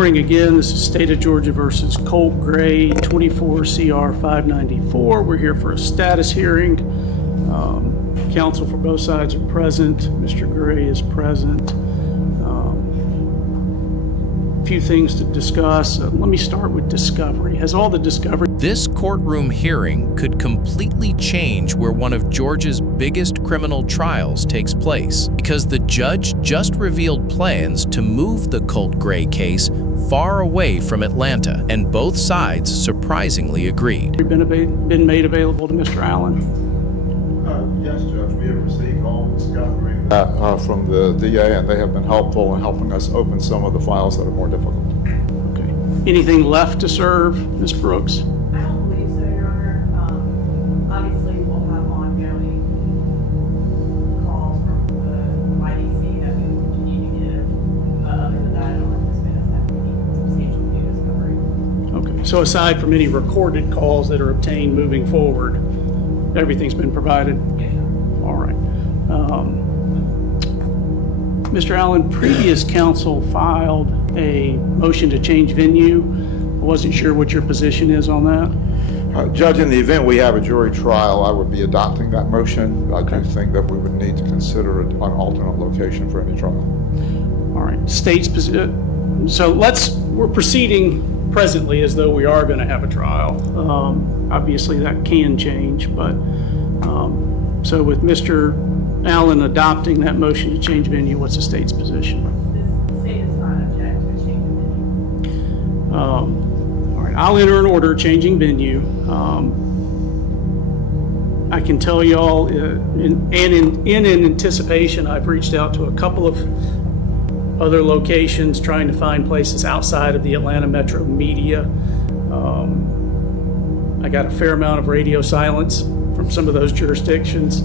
morning again. This is State of Georgia versus Colt Gray, 24 CR 594. We're here for a status hearing. Counsel for both sides are present. Mr. Gray is present. A few things to discuss. Let me start with discovery. Has all the discovery? This courtroom hearing could completely change where one of Georgia's biggest criminal trials takes place, because the judge just revealed plans to move the Colt Gray case far away from Atlanta, and both sides surprisingly agreed. Been made available to Mr. Allen? Yes, Judge. We have received all the discovery from the DA, and they have been helpful in helping us open some of the files that are more difficult. Okay. Anything left to serve, Ms. Brooks? I don't believe so, Your Honor. Obviously, we'll have ongoing calls from the IDC that we will continue to give. Other than that, I don't anticipate us having any substantial new discovery. Okay. So aside from any recorded calls that are obtained moving forward, everything's been provided? Yes, Your Honor. All right. Mr. Allen, previous counsel filed a motion to change venue. I wasn't sure what your position is on that. Judge, in the event we have a jury trial, I would be adopting that motion. I do think that we would need to consider an alternate location for any trial. All right. State's position. So we're proceeding presently as though we are going to have a trial. Obviously, that can change, but so with Mr. Allen adopting that motion to change venue, what's the state's position? The state does not object to a change of venue. All right, I'll enter an order changing venue. I can tell y'all, in anticipation, I've reached out to a couple of other locations trying to find places outside of the Atlanta metro media. I got a fair amount of radio silence from some of those jurisdictions.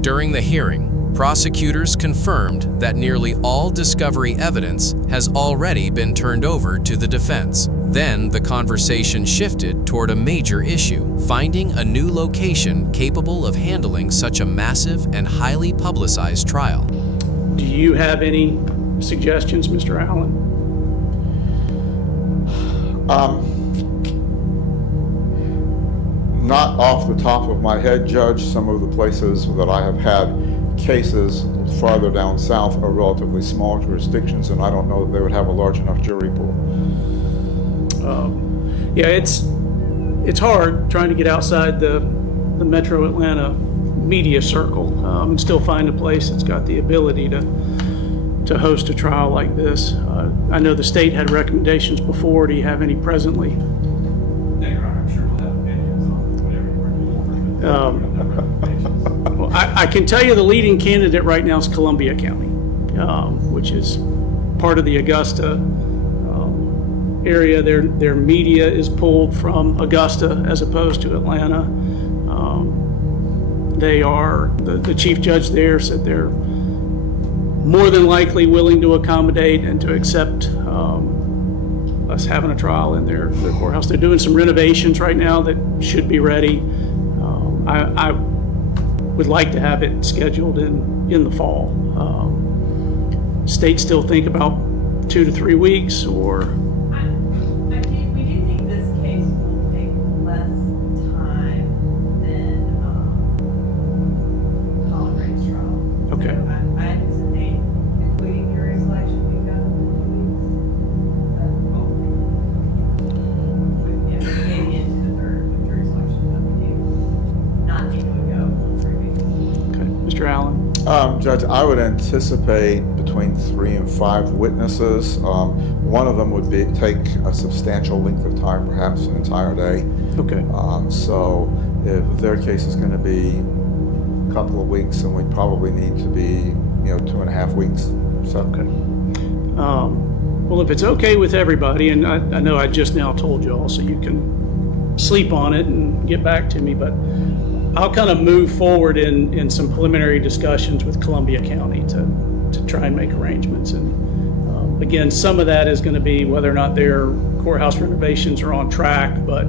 During the hearing, prosecutors confirmed that nearly all discovery evidence has already been turned over to the defense. Then the conversation shifted toward a major issue: finding a new location capable of handling such a massive and highly publicized trial. Do you have any suggestions, Mr. Allen? Not off the top of my head, Judge. Some of the places that I have had cases farther down south are relatively small jurisdictions, and I don't know that they would have a large enough jury pool. Yeah, it's hard trying to get outside the metro Atlanta media circle and still find a place that's got the ability to host a trial like this. I know the state had recommendations before. Do you have any presently? No, Your Honor, I'm sure we'll have opinions on whatever you're Well, I can tell you the leading candidate right now is Columbia County, which is part of the Augusta area. Their media is pulled from Augusta as opposed to Atlanta. The chief judge there said they're more than likely willing to accommodate and to accept us having a trial in their courthouse. They're doing some renovations right now that should be ready. I would like to have it scheduled in the fall. State still think about 2 to 3 weeks, or? We do think this case will take less time than Colin Gray's trial. Okay. So I anticipate completing jury selection being done in 2 weeks. Maybe into the third with jury selection, but we do not think it would go 3 weeks. Okay, Mr. Allen? Judge, I would anticipate between 3 and 5 witnesses. One of them would take a substantial length of time, perhaps an entire day. Okay. So if their case is going to be a couple of weeks, then we'd probably need to be, 2.5 weeks. So. Okay. Well, if it's okay with everybody, and I know I just now told you all, so you can sleep on it and get back to me, but I'll kind of move forward in some preliminary discussions with Columbia County to try and make arrangements. And again, some of that is going to be whether or not their courthouse renovations are on track, but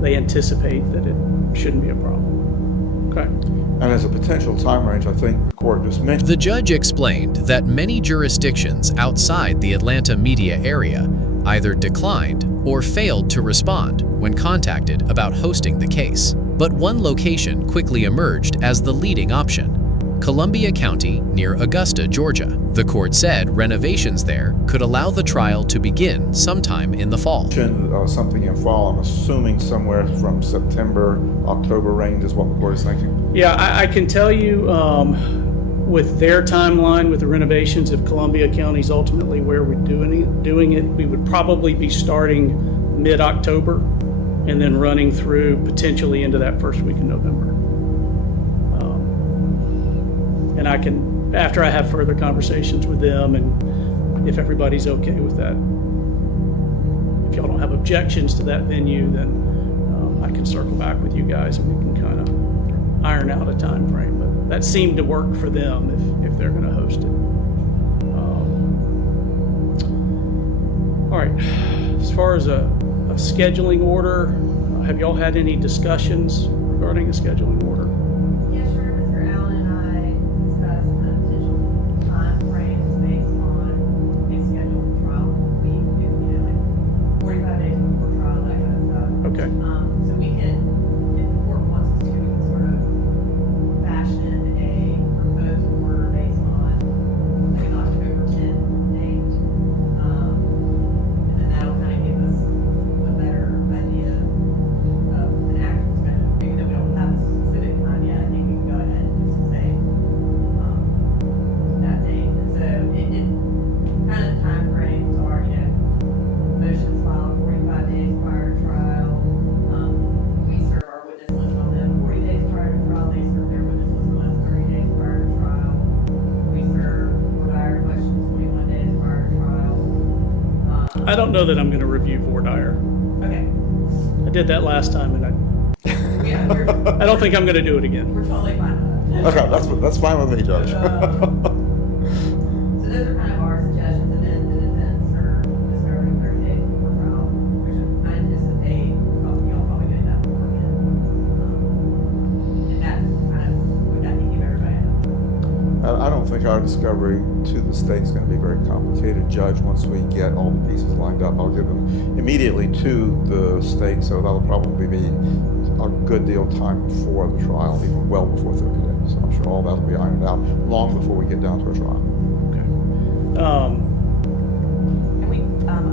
they anticipate that it shouldn't be a problem. Okay. And as a potential time range, I think the court just mentioned. The judge explained that many jurisdictions outside the Atlanta media area either declined or failed to respond when contacted about hosting the case. But one location quickly emerged as the leading option: Columbia County near Augusta, Georgia. The court said renovations there could allow the trial to begin sometime in the fall. Something in fall, I'm assuming somewhere from September, October range is what the court is thinking. Yeah, I can tell you with their timeline with the renovations, if Columbia County is ultimately where we're doing it, we would probably be starting mid-October and then running through potentially into that first week in November. And I can, after I have further conversations with them and if everybody's okay with that, if y'all don't have objections to that venue, then I can circle back with you guys and we can kind of iron out a time frame. But that seemed to work for them if they're going to host it. All right, as far as a scheduling order, have y'all had any discussions regarding a scheduling order? Yeah, sure. Mr. Allen and I discussed potential time frames based on a scheduled trial week, like 45 days before trial, that kind of stuff. Okay. So we can, if the court wants us to, we can sort of fashion a proposed order based on like an October 10th date. And then that'll kind of give us a better idea of an actual schedule. Even though we don't have a specific time yet, I think we can go ahead and just say that date. And so it kind of the time frames are, motions filed 45 days prior to trial. We serve our witness list on them 40 days prior to trial. They serve their witness list on us 30 days prior to trial. We serve voir dire questions 21 days prior to trial. I don't know that I'm going to review voir dire. Okay. I did that last time and Yeah, I don't think I'm going to do it again. we're totally fine with that. Okay, that's fine with me, Judge. So those are kind of our suggestions, and then the defense serve discovery 30 days before trial, which I anticipate y'all probably doing that before again. And that's kind of, would that give everybody enough? I don't think our discovery to the state is going to be very complicated, Judge. Once we get all the pieces lined up, I'll give them immediately to the state, so that'll probably be a good deal of time before the trial, even well before 30 days. So I'm sure all that'll be ironed out long before we get down to a trial.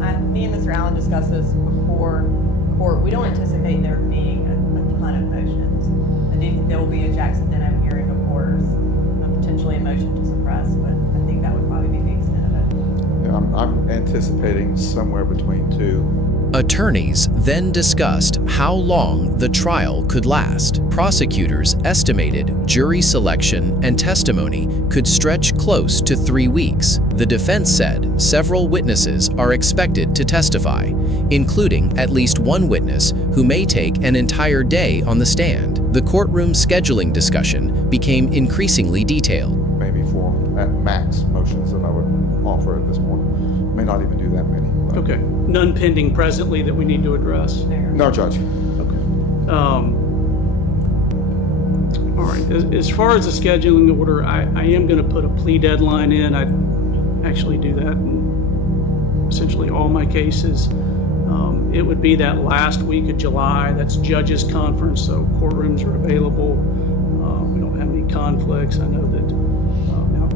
And me and Mr. Allen discussed this before court. We don't anticipate there being a ton of motions. I do think there will be a Jackson Denham hearing, of course, potentially a motion to suppress, but I think that would probably be the extent of it. Yeah, I'm anticipating somewhere between 2. Attorneys then discussed how long the trial could last. Prosecutors estimated jury selection and testimony could stretch close to 3 weeks. The defense said several witnesses are expected to testify, including at least one witness who may take an entire day on the stand. The courtroom scheduling discussion became increasingly detailed. Maybe 4 at max motions that I would offer at this point. May not even do that many. But. Okay. None pending presently that we need to address? No, Judge. Okay. All right. As far as the scheduling order, I am going to put a plea deadline in. I actually do that in essentially all my cases. It would be that last week of July. That's judges' conference, so courtrooms are available. We don't have any conflicts. I know that now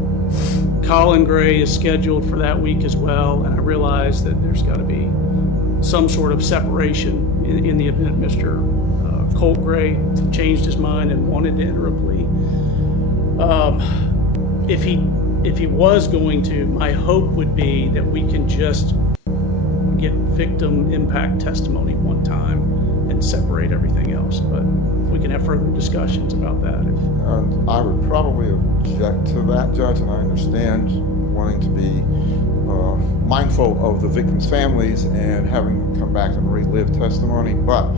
Colt Gray is scheduled for that week as well, and I realize that there's got to be some sort of separation in the event Mr. Colt Gray changed his mind and wanted to enter a plea. If he was going to, my hope would be that we can just get victim impact testimony one time and separate everything else. But we can have further discussions about that. And I would probably object to that, Judge, and I understand wanting to be mindful of the victims' families and having them come back and relive testimony. But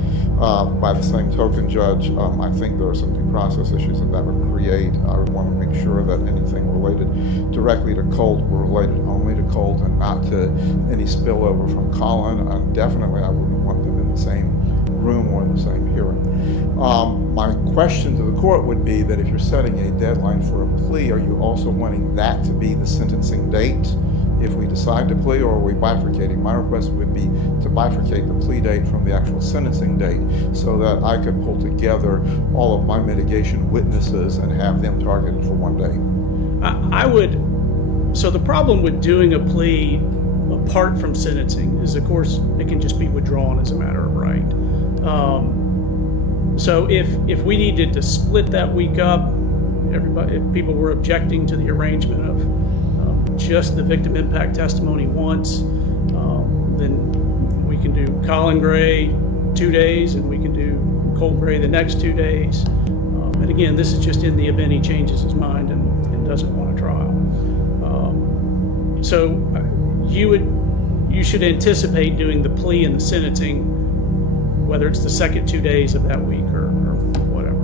by the same token, Judge, I think there are some due process issues that would create. I would want to make sure that anything related directly to Colt were related only to Colt and not to any spillover from Colin. And definitely, I wouldn't want them in the same room or in the same hearing. My question to the court would be that if you're setting a deadline for a plea, are you also wanting that to be the sentencing date if we decide to plea, or are we bifurcating? My request would be to bifurcate the plea date from the actual sentencing date so that I could pull together all of my mitigation witnesses and have them targeted for one day. I would, so the problem with doing a plea apart from sentencing is, of course, it can just be withdrawn as a matter of right. So if we needed to split that week up, if people were objecting to the arrangement of just the victim impact testimony once, then we can do Colt Gray 2 days, and we can do Colt Gray the next 2 days. And again, this is just in the event he changes his mind and doesn't want a trial. So you should anticipate doing the plea and the sentencing, whether it's the second 2 days of that week or whatever.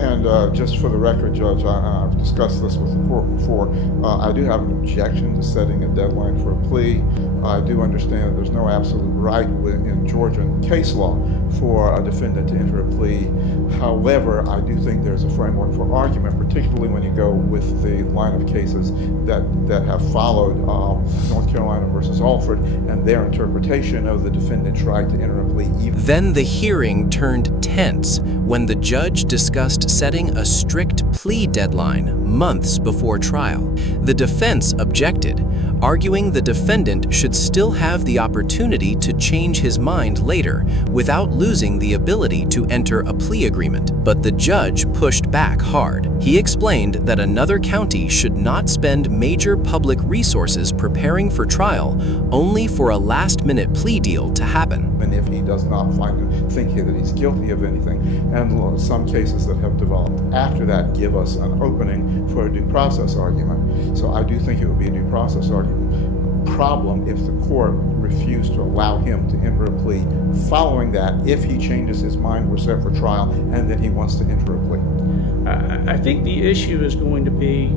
And just for the record, Judge, I've discussed this with the court before. I do have an objection to setting a deadline for a plea. I do understand there's no absolute right in Georgian case law for a defendant to enter a plea. However, I do think there's a framework for argument, particularly when you go with the line of cases that have followed North Carolina versus Alford and their interpretation of the defendant's right to enter a plea. Then the hearing turned tense when the judge discussed setting a strict plea deadline months before trial. The defense objected, arguing the defendant should still have the opportunity to change his mind later without losing the ability to enter a plea agreement. But the judge pushed back hard. He explained that another county should not spend major public resources preparing for trial only for a last-minute plea deal to happen. And if he does not think that he's guilty of anything, and some cases that have developed after that give us an opening for a due process argument. So I do think it would be a due process argument problem if the court refused to allow him to enter a plea. Following that, if he changes his mind, we're set for trial, and then he wants to enter a plea. I think the issue is going to be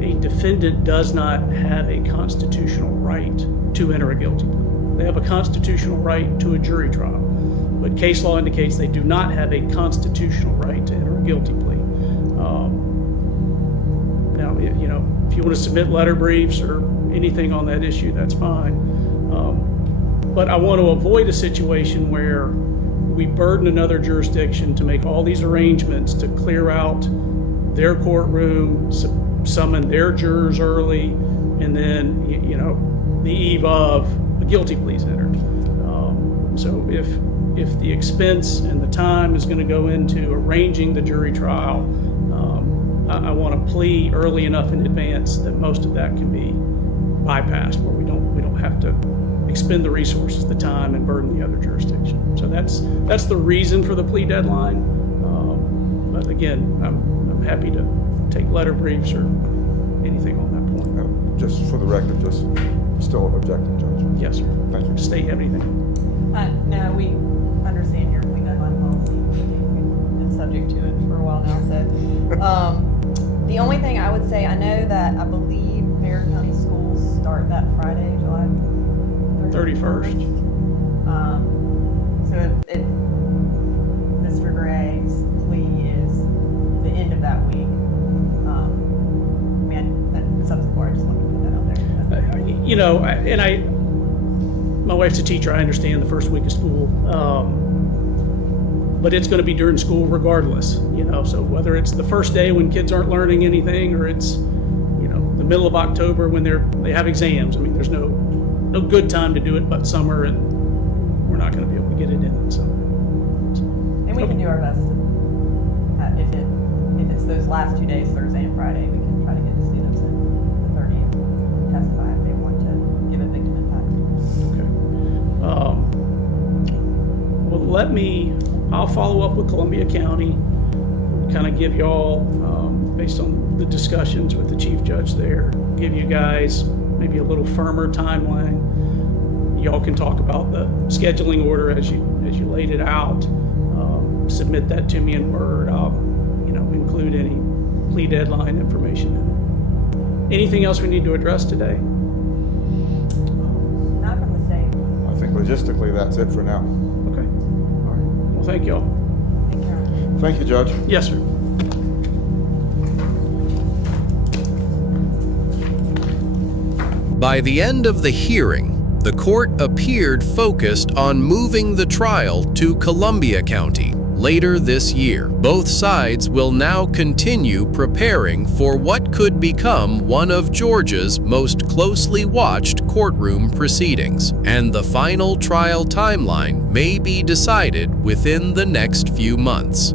a defendant does not have a constitutional right to enter a guilty plea. They have a constitutional right to a jury trial, but case law indicates they do not have a constitutional right to enter a guilty plea. Now, you know, if you want to submit letter briefs or anything on that issue, that's fine. But I want to avoid a situation where we burden another jurisdiction to make all these arrangements to clear out their courtroom, summon their jurors early, and then, you know, the eve of a guilty plea is entered. So if the expense and the time is going to go into arranging the jury trial, I want to plea early enough in advance that most of that can be bypassed, where we don't have to expend the resources, the time, and burden the other jurisdiction. So that's the reason for the plea deadline. But again, I'm happy to take letter briefs or anything on that point. Just for the record, just still objecting, Judge. Yes, sir. Thank you. State, have anything? No, we understand your plea deadline policy. We've been subject to it for a while now, so. The only thing I would say, I know that I believe Bexar County schools start that Friday, July 31st. So if Mr. Gray's plea is the end of that week, that's up to the board. I just wanted to put that out there. You know, my wife's a teacher. I understand the first week of school, but it's going to be during school regardless. You know, so whether it's the first day when kids aren't learning anything, or it's, you know, the middle of October when they have exams. I mean, there's no good time to do it but summer, and we're not going to be able to get it in summer. And we can do our best. If it's those last 2 days, Thursday and Friday, we can try to get the students in the 30th to testify if they want to give a victim impact. Okay. Well, I'll follow up with Columbia County, kind of give y'all, based on the discussions with the chief judge there, give you guys maybe a little firmer timeline. Y'all can talk about the scheduling order as you laid it out. Submit that to me in Word. I'll, include any plea deadline information in it. Anything else we need to address today? Not from the state. I think logistically that's it for now. Okay. All right. Well, thank you all. Thank you, Your Honor. Thank you, Judge. Yes, sir. By the end of the hearing, the court appeared focused on moving the trial to Columbia County later this year. Both sides will now continue preparing for what could become one of Georgia's most closely watched courtroom proceedings, and the final trial timeline may be decided within the next few months.